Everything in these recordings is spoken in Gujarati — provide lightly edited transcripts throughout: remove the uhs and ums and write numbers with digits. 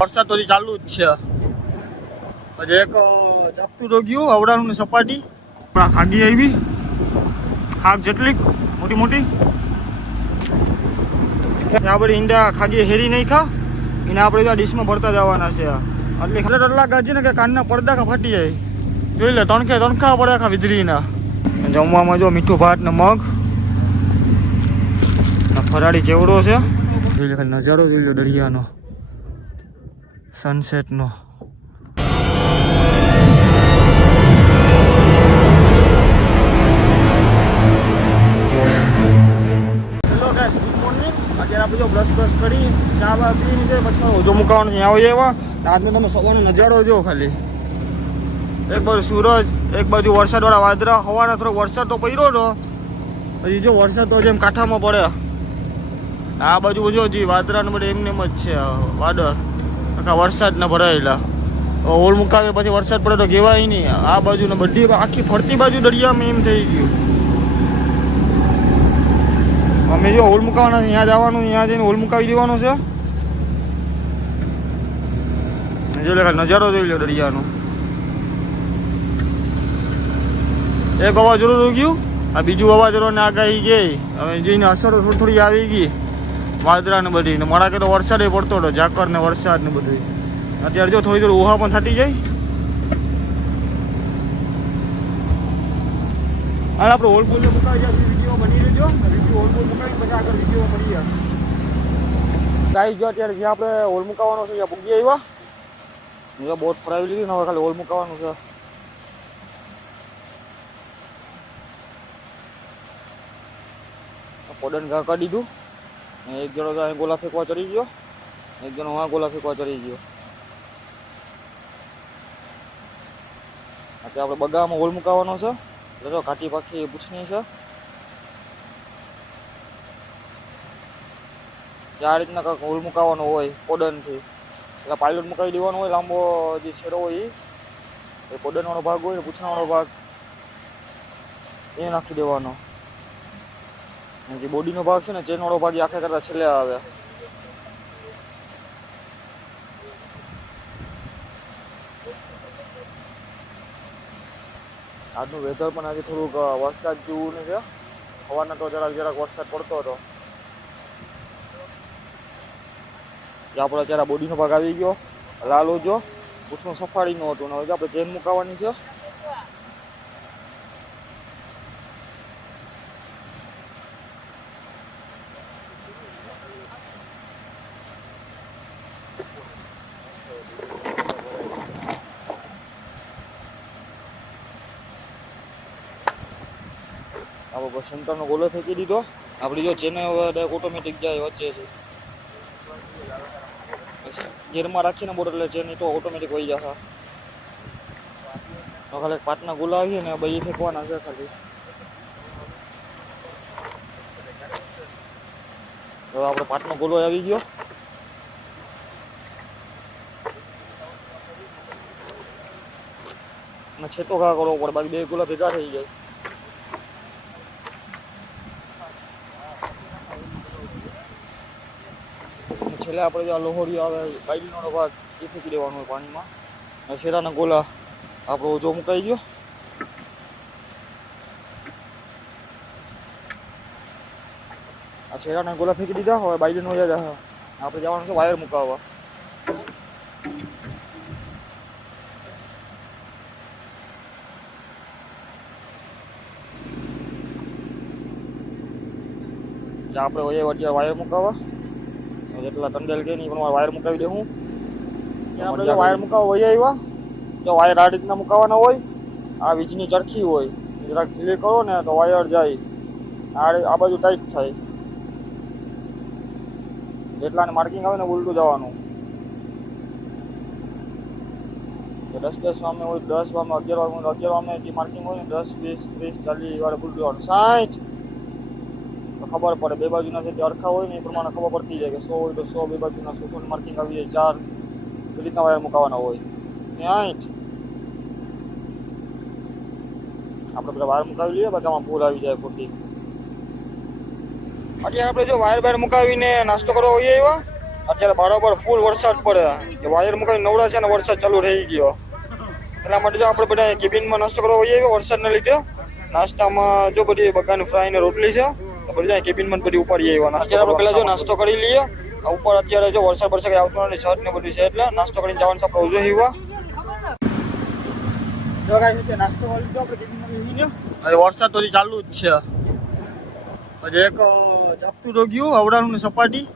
વરસાદ તો ચાલુ જ છે. હજી એક ઝાપટું તો ગયું આવડાનું ને સપાટી. ખાગી આવી ખાગ જેટલી મોટી મોટી આ બધી ઈંડા ખાગી હેરી નહીં ખા એને આપણે ત્યાં ડીશમાં ભરતા જવાના છે. એટલે ખાલી એટલા ગાજી ને કે કાનના પડદા ફાટી જાય. જોઈ લે તણખા પડે આખા વીજળીના. જમવામાં જો મીઠું ભાત ને મગ ફરાળી ચેવડો છે. જોઈ લે ખાલી નજારો જોઈ લો દરિયાનો સનસેટનો. અત્યારે આપણે જો બ્રશ કરી ચા બા પી નીકળે પછી ઓજો મુકાવાનું ત્યાં આવી એવા. આજનો તમે સવારનો નજારો જો ખાલી એક બાજુ સૂરજ એક બાજુ વરસાદવાળા વાદળા. હવાના થોડોક વરસાદ તો પડ્યો હતો પછી જો વરસાદ તો જેમ કાંઠામાં પડે. આ બાજુ જો હજી વાદળા ને બધે એમને એમ જ છે વાદળ આખા વરસાદ ને ભરાયેલા. ઓળ મુકાવે પછી વરસાદ પડે તો કહેવાય નહીં. આ બાજુ ને બધી આખી ફરતી બાજુ દરિયામાં એમ થઈ ગયું. અમે જો હોલ મુકાવાના છે ત્યાં જવાનું, ત્યાં જઈને હોલ મુકાવી દેવાનો છે. જો લે નજારો જોઈ લો દરિયાનો. એક વાવાઝોડું થઈ ગયું આ બીજું વાવાઝોડું ને આગાહી ગઈ. હવે જોઈને અસર થોડી થોડી આવી ગઈ વાદળા ને બધી ને મળા કે તો વરસાદ પડતો હતો ઝાકર ને વરસાદ ને બધું. અત્યારે જો થોડી થોડી ઉહા પણ થતી જાય. હાલ આપણે હોલ બોલ મુકાવી જાય વિડીયો બની લેજો. વિડીયો હોલ બોલ મુકાવી પછી આગળ વિડીયો બની જાય. ગાઈ જો અત્યારે જ્યાં આપણે હોલ મુકાવાનો છે ત્યાં પૂગી આવ્યા. જો બોટ ફરાવી લીધી ને હવે ખાલી હોલ મુકાવાનું છે. પોડન ઘા કાઢી દીધું. એક જણો અહીં ગોલા ફેંકવા ચડી ગયો, એક જણો હા ગોલા ફેંકવા ચડી ગયો. અત્યારે આપણે બગામાં હોલ મુકાવાનો છે. જો કાઠી પાખી પૂછની છે. આ રીતના કાંઈક હોલ મુકાવાનો હોય કોડનથી. એટલે પાયલોટ મુકાવી દેવાનો હોય. લાંબો જે છેડો હોય એ કોડનવાળો ભાગ હોય ને પૂછનાવાળો ભાગ એ નાખી દેવાનો. જે બોડીનો ભાગ છે ને ચેનવાળો ભાગ એ આખે કરતા છેલ્લે આવે. આજનું વેધર પણ આજે થોડુંક વરસાદ જેવું છે. સવારના તો જરાક વરસાદ પડતો હતો. આપણે અત્યારે બોડીનો ભાગ આવી ગયો. લાલો જો પૂછનું સફાળીનું હતું ને હવે આપણે ચેન મુકાવવાની છે. આપણે સેન્ટરનો ગોલો ફેંકી દીધો. આપણી જો ચેન ઓટોમેટિક જાય વચ્ચેથી ગેરમાં રાખીને બોટ એટલે ચેન તો ઓટોમેટિક વહી જશે. તો ખાલી પાટના ગોલા આવીએ ને બે ફેંકવાના છે ખાલી. હવે આપણો પાટનો ગોલો આવી ગયો. અને છેતો ઘા કરવો પડે બાકી બે ગોલા ભેગા થઈ જાય. છેલ્લે આપણે જે લોહોરી આવે બાઈડીનો ભાગ એ ફેંકી દેવાનો હોય પાણીમાં. શેરાના ગોલા આપણો ઓજો મુકાઈ ગયો. આ શેરાના ગોલા ફેંકી દીધા. હવે બાઈડીનો યાદ આપણે જવાનું છે વાયર મુકાવવા. આપણે અત્યારે વાયર મુકાવવા જેટલા ટંડેલ કે નહીં પણ વાયર મુકાવી દેવું. આપણે જો વાયર મુકાવવા વહી આવ્યા. જો વાયર આ રીતના મુકાવાના હોય. આ વીજની ચરખી હોય જરાક ઢીલી કરો ને તો વાયર જાય. આ બાજુ ટાઈટ થાય. જેટલાને માર્કિંગ આવે ને ઉલટું જવાનું. 10 વામે હોય 10 વામે 11 વામે જે માર્કિંગ હોય ને 10 20 30 40 વાળે ઉલટું જવાનું. 60 તો ખબર પડે. બે બાજુના જે અરખા હોય ને એ પ્રમાણે ખબર પડતી જાય કે 100 હોય તો 100 બે બાજુના 100 માર્કિંગ આવી જાય. 4 એ રીતના વાયર મુકાવાના હોય. 60 આપણે બધા વાયર મુકાવી લઈએ, બાકી આમાં ફૂલ આવી જાય ખોટી. અત્યારે આપણે જો વાયર મુકાવીને નાસ્તો કરવા હોઈએ એવા, અત્યારે બરાબર ફૂલ વરસાદ પડે કે વાયર મુકાવી નવડા છે ને વરસાદ ચાલુ થઈ ગયો. એટલા માટે જો આપણે બધા કેબિનમાં નાસ્તો કરવા હોઈએ એવા વરસાદને લીધે. નાસ્તામાં જો બધી બકાની ફ્રાય ને રોટલી છે, બધા કેબિનમાં બધી ઉપાડીએ એવા નાસ્તો. આપણે પહેલાં જો નાસ્તો કરી લઈએ. ઉપર અત્યારે જો વરસાદ આવતો નથી, શર્ટ ને બધું છે એટલે નાસ્તો કરીને જવાનું છે આપણે ઉજો હીવા. જો ગાઈસ છે નાસ્તો કરી લીધો આપણે કેબિનમાં બેસીને. હવે વરસાદ તો ચાલુ જ છે. પછી એક ઝાપટું તો ગયું હવડાનું ને સપાટી.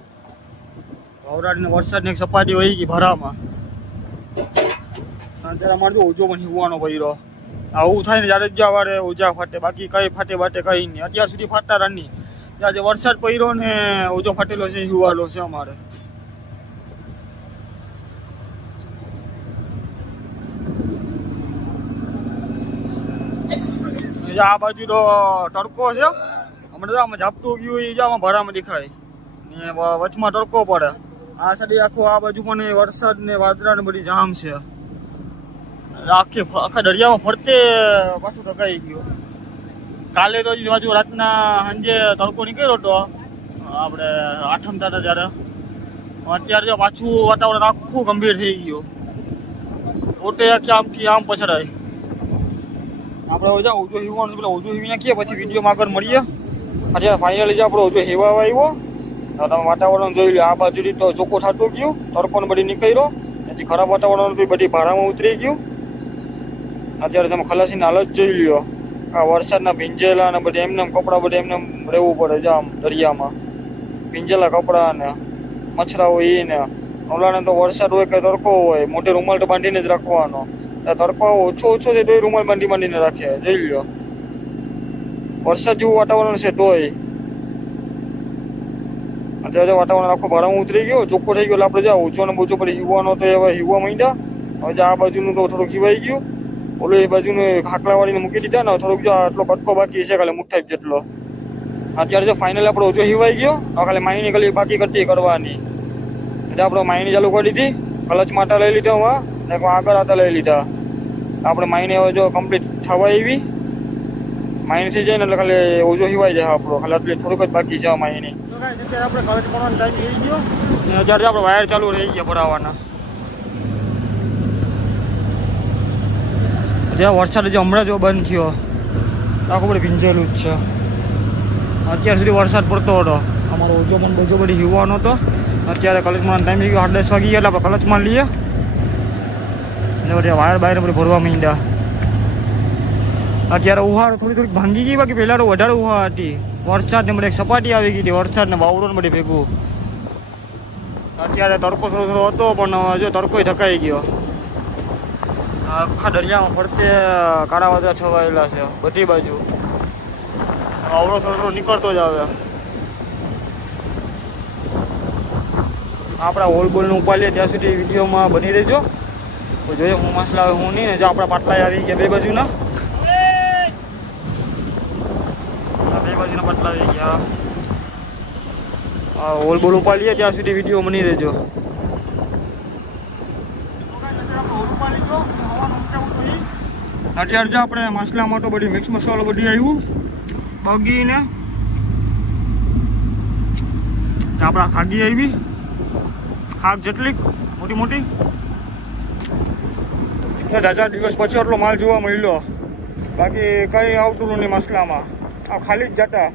હવડાની વરસાદની એક સપાટી વહી ગઈ ભરામાં. અત્યારે અમારે જો ઓજો પણ હીવાનો ભર્યો. આવું થાય ને જ્યારે જ વારે ઓજા ફાટે, બાકી કઈ ફાટે બાટે કઈ નહીં. અત્યાર સુધી ફાટતા રાની આજે વરસાદ પડ્યો ને ઓજો ફાટેલો છે, હિવાલો છે અમારે. આ બાજુ તો તડકો છે, હમણાં તો આમાં ઝાપટું ગયું એ આમાં ભરામાં દેખાય ને વચમાં તડકો પડે. આ સાઈડ આખું આ બાજુ પણ વરસાદ ને વાદળા ને બધી જામ છે. આખા દરિયામાં ફરતે પાછું ઢકાઈ ગયું. કાલે તો બાજુ રાતના સાંજે તડકો નીકળ્યો હતો આપણે આઠમતા હતા ત્યારે. અત્યારે જો પાછું વાતાવરણ આખું ગંભીર થઈ ગયું. ઓટે આમથી આમ પછડાય. આપણે ઓજો હીવાનું પેલા ઓજો હીવી નાખીએ, પછી વિડીયોમાં આગળ મળીએ. અત્યારે ફાઇનલી આપણે ઓજો હીવા આવ્યો. તમે વાતાવરણ જોઈ લો. આ બાજુથી તો ચોખ્ખું થતું ગયું, તડકો ને બધી નીકળ્યો. એથી ખરાબ વાતાવરણ બધી ભાડામાં ઉતરી ગયું. અત્યારે તમે ખલાસીને હાલત જોઈ લ્યો. આ વરસાદના ભીંજેલા ને બધે એમને કપડાં બધે એમને રહેવું પડે છે આમ દરિયામાં. ભીંજેલા કપડાં ને મચ્છરા હોય ને. ઓલાને તો વરસાદ હોય કે તડકો હોય, મોટે રૂમાલ તો બાંધીને જ રાખવાનો. તડકો ઓછો છે તોય રૂમાલ બાંધીને રાખે. જોઈ લ્યો વરસાદ જેવું વાતાવરણ છે તોય. અત્યારે વાતાવરણ આખું ભાડામાં ઉતરી ગયો, ચોખ્ખો થઈ ગયો. આપણે જ્યાં ઓછો ને બોચો પછી હીવાનો તો હવે હીવા માંડ્યા. હવે આ બાજુનું તો થોડુંક હીવાઈ ગયું. ઓલું એ બાજુનું ખાખલા વાળીને મૂકી દીધા ને થોડુંક જો આટલો કટકો બાકી છે ખાલી મુઠ્ઠાઈ જેટલો. અત્યારે જો ફાઇનલ આપણો ઓછો હીવાઈ ગયો. ખાલી માઈની ખાલી બાકી કટ્ટી કરવાની. એટલે આપણે માઈની ચાલુ કરી દીધી. કલચ માટા લઈ લીધા એમાં ને આગળ આતા લઈ લીધા. આપણે માઈને હવે જો કમ્પ્લીટ થવા આવી. માઈન થઈ જાય ને એટલે ખાલી ઓછો હીવાઈ જાય આપણો. ખાલી આટલી થોડુંક જ બાકી છે માઈની. અત્યારે આપણે કલચ પડવાનો ટાઈમ થઈ ગયો ને અત્યારે આપણે વાયર ચાલુ રહી ગયા ભરાવાના. જ્યાં વરસાદ જો હમણાં જો બંધ થયો આખું બધું ભીંજેલું જ છે. અત્યાર સુધી વરસાદ પડતો હતો. અમારો ઓજો પણ બોજો બધી હીવાનો હતો. અત્યારે કલચમાં ટાઈમ થઈ ગયો 8-10 વાગી ગયા એટલે આપણે કલચમાં લઈએ. એટલે બધી વાયર બાયર બધી ભરવા માંડ્યા. અત્યારે ઉહાડ થોડી ભાંગી ગઈ, બાકી પહેલાં તો વધારે ઉહાડ હતી. વરસાદ ને બધી એક સપાટી આવી ગઈ હતી, વરસાદ ને વાવડો ને બધી ભેગું. અત્યારે તડકો થોડો હતો પણ જો તડકો ઢકાઈ ગયો. આખા દરિયામાં ફરતે કાળા વાદળા છવાયેલા છે બધી બાજુ. વાવડો થોડો નીકળતો જ આવે. આપણા હોલ બોલને ઉપાડીએ ત્યાં સુધી વિડીયોમાં બની રહેજો. જોઈએ હું મસલા આવે હું નહીં ને. જો આપણા પાટલા આવી ગયા બે બાજુના. બે બાજુના પાટલા આવી ગયા. હોલ બોલ ઉપાડીએ ત્યાં સુધી વિડીયો બની રહેજો. અત્યારે જો આપણે મસલામાં તો બધી મિક્સ મસાલો બધી આવ્યું બગીને. આપણા ખાગી આવી, ખાગ જેટલી મોટી મોટી. દાદા દિવસ પછી એટલો માલ જોવા મળ્યો, બાકી કંઈ આવતું નહીં મસલામાં. આ ખાલી જ જતા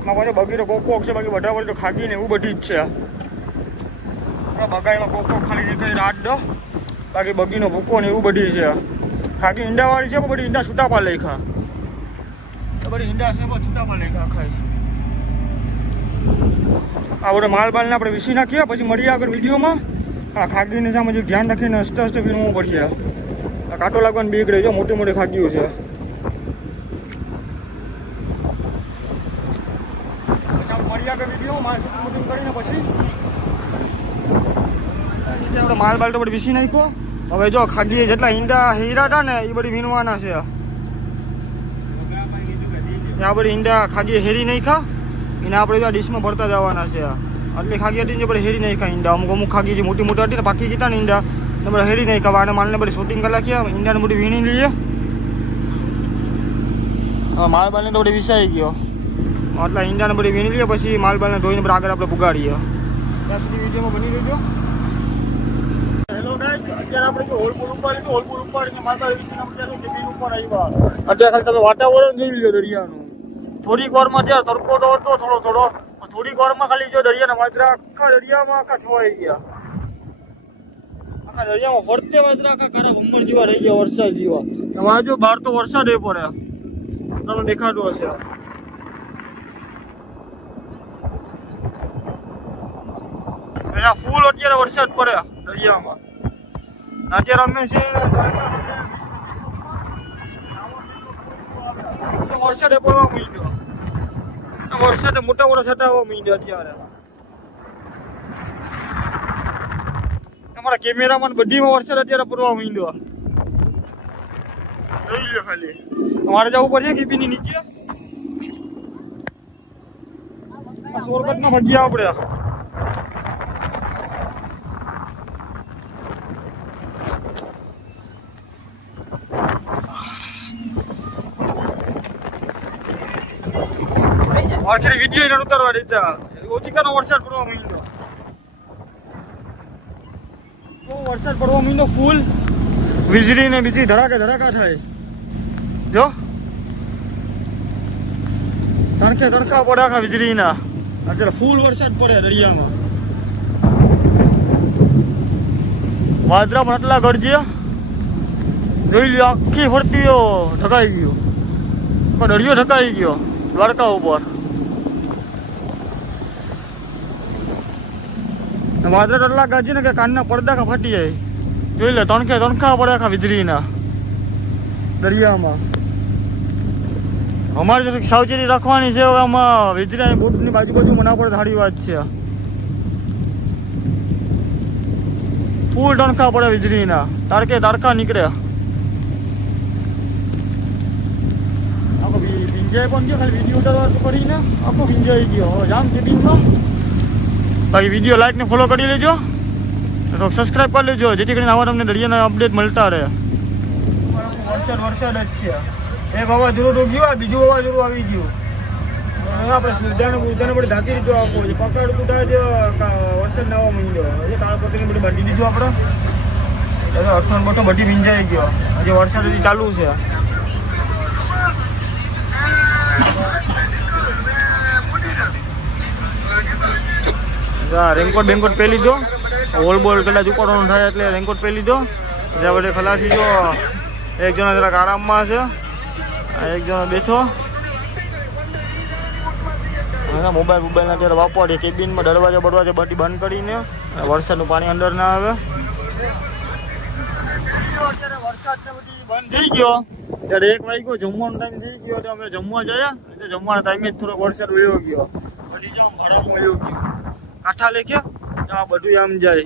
એમાં પછી બગીનો કોક છે, બાકી બધા બધું ખાગી ને એવું બધી જ છે. બગાઈમાં કોક ખાલી નીકળી રાત દો, બાકી બગીનો ભૂકો ને એવું બધી છે. ખાગી ઈંડાવાળી છે પણ બધી ઈંડા છૂટા પા લેખા. બધી ઈંડા છે પણ છૂટા પા લેખા ખાઈ. આ બધો માલ બાલને આપણે વીસી નાખીએ, પછી મળીએ આગળ વિડીયોમાં. આ ખાગીને સામે જે ધ્યાન રાખીને હસ્તે હસ્તે પીરવું પડશે. આ કાંટો લાગવાની બીક રહી છે, મોટી મોટી ખાગીઓ છે. પછી આપણે મળીએ આગળ વિડીયોમાં શૂટિંગ કરીને પછી આપણે માલ બાલ તો બધી વીસી નાખ્યો. હવે જો ખાગી જેટલા ઈંડા હીરા હતા ને એ બધી વીણવાના છે. આ બધી ઈંડા ખાગી હેરી નહીં ખા એને આપણે જો ડીશમાં ભરતા જવાના છે. આટલી ખાગી હતી ને બધી હેરી નહીં ખા ઈંડા. અમુક અમુક ખાગી જે મોટી મોટી હતી ને પાકી ગીતા ને ઈંડા ને બધા હેરી નહીં ખાવા. અને માલને બધી શૂટિંગ કરી નાખીએ, ઈંડાને બધી વીણી લઈએ. માલબાલને તો બધી વિસાઈ ગયો એટલે ઈંડાને બધી વીણી લઈએ પછી માલબાલને ધોઈને પછી આગળ આપણે પુગાડીએ ત્યાં સુધી વિડીયોમાં બની રહેજો હેલો ગાઈસ અત્યારે આપણે જો હોલપુર ઉપાડીને માલબાલ વિશે આપણે જમીન ઉપર આવ્યા અત્યારે ખાલી તમે વાતાવરણ જોઈ લો દરિયાનું થોડીક વારમાં અત્યારે તડકો તો હતો થોડો થોડીક વારમાં ખાલી જો દરિયાના વાદળા આખા દરિયામાં આખા છવાઈ ગયા આખા દરિયામાં ફરતે વાદળા આખા કાળા ભમર જેવા રહી ગયા વરસાદ જેવા એમાં જો બહાર તો વરસાદ એ પડે તમને દેખાતું હશે અહીંયા ફૂલ અત્યારે વરસાદ પડે દરિયામાં અત્યારે અમે છે વરસાદે પડવા માંડ્યો વરસાદે મોટા છટાવવા માંડ્યા અત્યારે અમારા કેમેરામાં બધીમાં વરસાદ અત્યારે પડવા માંડ્યો જોઈ લો ખાલી અમારે જવું પડશે કેપીની નીચે સોરગઢના ભગ્યા આપણે આખરી વિડીયો એને ઉતારવા દીધા ઓચિકાનો વરસાદ પડવા માંડ્યો વરસાદ પડવા માંડ્યો ફૂલ વીજળી ને બીજી ધડાકા થાય જો તડકા પડે આખા વીજળીના અત્યારે ફૂલ વરસાદ પડે દરિયામાં વાદળા પણ આટલા ગરજ્યા જોઈ લ્યો આખી ફરતીઓ ઢકાઈ ગયો દરિયો ઢકાઈ ગયો દ્વારકા ઉપર વાદળા એટલા ગાજી ને કે કાનના પડદા ફાટી જાય જોઈ લે તણખા પડે આખા વીજળીના દરિયામાં અમારે તો સાવચેતી રાખવાની છે હવે આમાં વીજળીની બોટની બાજુ ના પડે સારી વાત છે ફૂલ તણખા પડે વીજળીના તાડકા નીકળે આખો ભીંજાઈ પણ ગયો ખાલી વિડીયો ઉતારવા કરીને આખો ભીંજાઈ ગયો હવે જામ કેબિનમાં બાકી વિડીયો લાઈક ને ફોલો કરી લેજો તો સબસ્ક્રાઈબ કરી લેજો જેથી કરીને આવા તમને દરિયાના અપડેટ મળતા રહે વરસાદ જ છે એક વાવાઝોડું ગયું બીજું વાવાઝોડું આવી ગયું આપણે સુરદાને બધે ઢાંકી દીધું આખો પકડ કુટા જ વરસાદ ના આવવા માંડ્યો હજી તાળપત્રીને બધું બાંધી દીધું આપણે અઠવાન બઠો બધી ભીંજાઈ ગયો હજી વરસાદ હજી ચાલુ છે રેનકોટ બેનકોટ પહેરી લીધો બોલ કદાચ ઉપાડવાનું થાય એટલે રેનકોટ પહેરી લીધો જ્યાં બધે ખલાસી જો એક જણા જરાક આરામમાં છે એક જણો બેઠો મોબાઈલના અત્યારે વાપરીએ કેબિનમાં દરવાજા બધી બંધ કરીને વરસાદનું પાણી અંદર ના આવે વરસાદ બંધ થઈ ગયો ત્યારે 1 વાગ્યો જમવાનો ટાઈમ થઈ ગયો એટલે અમે જમવા જયા એટલે જમવાના ટાઈમે જ થોડોક વરસાદ વયો ગયો બધી જામ ભાડામાં વયો ગયો કાંઠા લેખ્યા બધું આમ જાય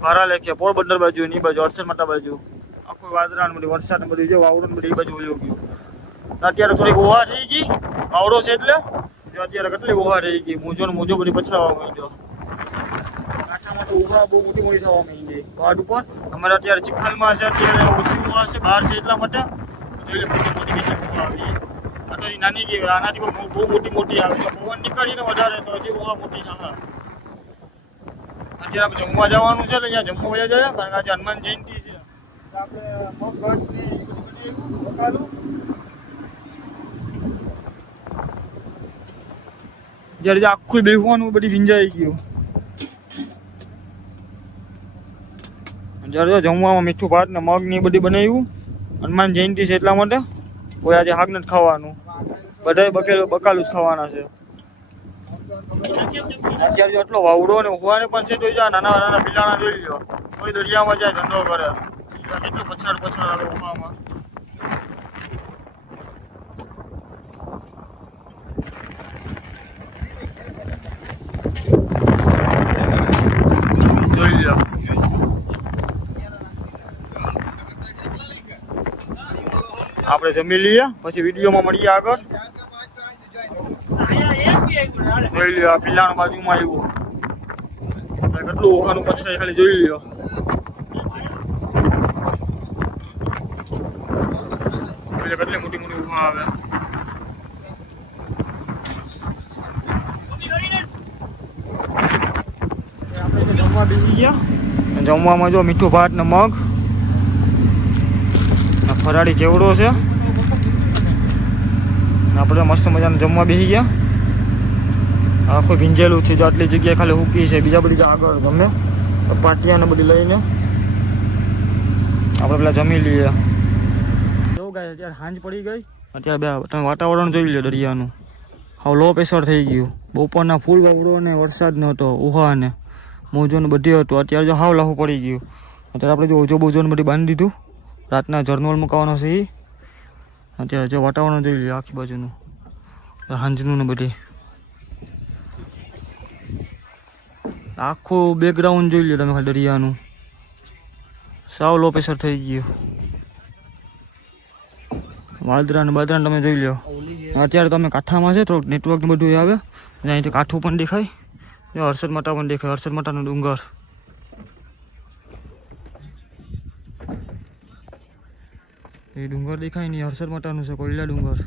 ભારા લેખ્યા પોરબંદર બાજુ ની બાજુ અડસઠ માતા બાજુ આખું વાદળા ને બધી વરસાદ ને બધું જો વાવડું બધી એ બાજુ વયો ગયું અત્યારે થોડીક ઓહા થઈ ગઈ વાવડો છે એટલે અત્યારે કેટલી ઓહા થઈ ગઈ મોજો બધી પછડાવવા માંડ્યો કાંઠામાં તો ઓહા બહુ મોટી થવા માંડી વાડ ઉપર અમારે અત્યારે ચિખાલમાં છે અત્યારે ઓછી ઓહા છે બહાર છે એટલા માટે જોઈ લે મોટી કેટલી ઓહા આવી આ તો નાની ગઈ આનાથી બહુ મોટી આવી પવન નીકળીને વધારે તો હજી ઓહા મોટી થશે અત્યારે આપણે જમવા જવાનું છે એટલે અહીંયા જમવા વયા જાય કારણ કે આજે હનુમાન જયંતિ છે આપણે જ્યારે આખું બેસવાનું બધી ભીંજાઈ ગયું જ્યારે જમવામાં મીઠું ભાત ને મગ ને બધી બનાવ્યું હનુમાન જયંતિ છે એટલા માટે કોઈ આજે શાક નથી ખાવાનું બધા બકાલું જ ખાવાના છે અત્યારે એટલો વાવડો ને ઉભવાને પણ છે જોઈ જા નાના પીલાણા જોઈ લો કોઈ દરિયામાં જાય ધંધો કરે કેટલું પછાડ આવે ઉભવામાં જોઈ લો આપણે જમી લઈએ પછી વિડીયોમાં મળીએ આગળ જોઈ લ્યો આ પિલ્લાણ બાજુમાં આવ્યું કેટલું ઓહાનું પછાય ખાલી જોઈ લ્યો લે કેટલી મોટી મોટી ઉભા આવે. આપણે જમવા બેસી ગયા. જમવામાં જો મીઠું ભાત ને મગ, ફરાળી ચેવડો છે. આપણે મસ્ત મજાનું જમવા બેસી ગયા. આખું ભીંજેલું છે, જો આટલી જગ્યાએ ખાલી હુકી છે, બીજા બધી આગળ ગમે પાટિયાને બધી લઈને આપણે પેલા જમી લઈએ. જો ગાય અત્યારે સાંજ પડી ગઈ. અત્યારે તમે વાતાવરણ જોઈ લો દરિયાનું, હવે લો પ્રેશર થઈ ગયું. બપોરના ફૂલ વાવડો ને વરસાદ નહોતો, ઉહા ને મોજોને બધી હતું. અત્યારે જો હાવ લાહું પડી ગયું. અત્યારે આપણે જો ઓજો બોજોને બધી બાંધી દીધું. રાતના જર્નલ મુકાવાનો છે એ. અત્યારે જો વાતાવરણ જોઈ લો આખી બાજુનું, સાંજનું ને બધી આખું બેકગ્રાઉન્ડ જોઈ લો તમે ખાલી દરિયાનું, સાવ લો પ્રેશર થઈ ગયું. વાદરા ને બાદરા તમે જોઈ લો. અત્યારે તમે કાંઠામાં છે, થોડુંક નેટવર્ક ને બધું આવે. અહીંથી કાંઠું પણ દેખાય, જો હર્ષદ માતા પણ દેખાય, હર્ષદ માતાનો ડુંગર. એ ડુંગર દેખાય નહીં, હર્ષદ માતાનું છે કોયલા ડુંગર.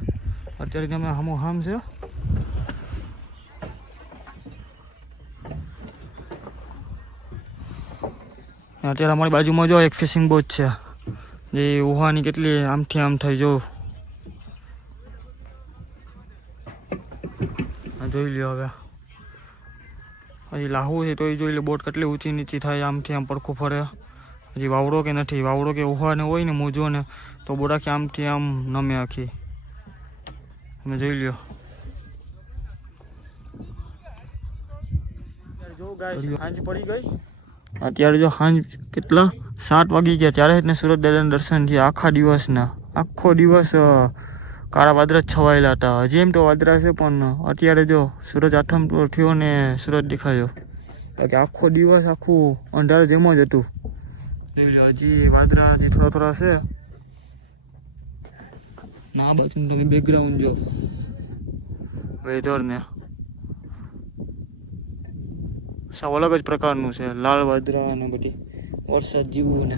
અત્યારે તમે હામો હામ છે. અત્યારે અમારી બાજુમાં જો એક ફિશિંગ બોટ છે, જે ઉહાની કેટલી આમથી આમ થઈ જો જોઈ લ્યો. હવે હજી લાહવું છે તો એ જોઈ લો, બોટ કેટલી ઊંચી નીચી થાય, આમથી આમ પડખું ફરે. હજી વાવડો કે નથી, વાવડો કે ઉહાને હોય ને મોજો ને તો બોટ આખી આમથી આમ નમે આખી. તમે જોઈ લ્યો. જો ગાય સાંજ પડી ગઈ. અત્યારે જો સાંજ કેટલા 7 વાગી ગયા, ત્યારે જ ને સુરત દાદાના દર્શન થયા. આખા દિવસના આખો દિવસ કાળા વાદળા જ છવાયેલા હતા. હજી એમ તો વાદળા છે, પણ અત્યારે જો સૂરજ આથમ થયો ને સૂરજ દેખાયો. બાકી આખો દિવસ આખું અંધારું જેમ જ હતું. હજી વાદળા હજી થોડા થોડા છે. ના બાજુ તમે બેકગ્રાઉન્ડ જો વેધર ને સાવ અલગ જ પ્રકારનું છે. લાલ વાદળા અને બધી વરસાદ જેવું ને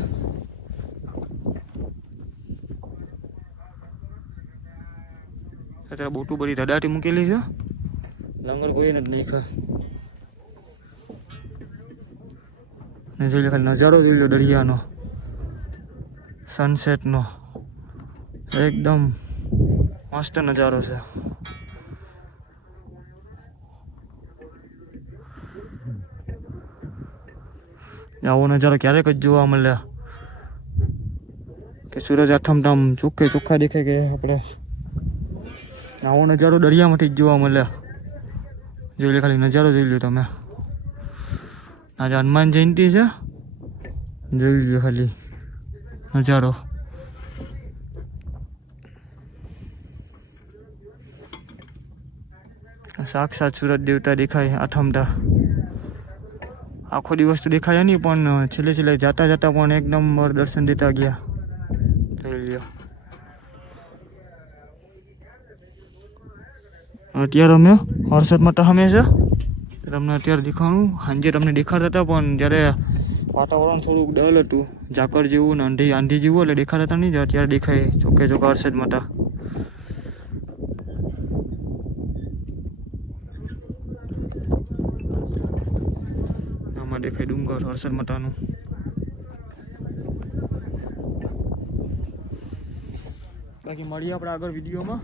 અત્યારે બોટું બધી ધડાટી મૂકેલી છે. લંગર કોઈ નથી નાખ્યા. ને જોઈ લો ખાલી નજારો જોઈ લો દરિયાનો, સનસેટનો એકદમ મસ્ત નજારો છે. આવો નજારો ક્યારેક જ જોવા મળે કે સૂરજ આથમતા ચોખ્ખે ચોખ્ખા દેખાય. કે આપણે આવો નજારો દરિયામાંથી જ જોવા મળે. જોઈ લે ખાલી નજારો જોઈ લો તમે. આજે હનુમાન જયંતિ છે, જોઈ લો ખાલી નજારો. સાક્ષાત સુરત દેવતા દેખાય આથમતા. આખો દિવસ તો દેખાયા નહીં, પણ છેલ્લે છેલ્લે જાતા જતા પણ એક નંબર દર્શન દેતા ગયા. જોઈ લો. અત્યારે અમે હર્ષદ માતા સામે છે, તમને અત્યારે દેખાણું. સાંજે તમને દેખાતા હતા, પણ જ્યારે વાતાવરણ થોડુંક ડલ હતું, ઝાકળ જેવું ને આંધી જેવું, એટલે દેખાતા હતા નહીં. અત્યારે દેખાય ચોખ્ખે ચોખ્ખા હર્ષદ માતા. આમાં દેખાય ડુંગર હર્ષદ માતાનું. બાકી મળીએ આપણે આગળ વિડીયોમાં.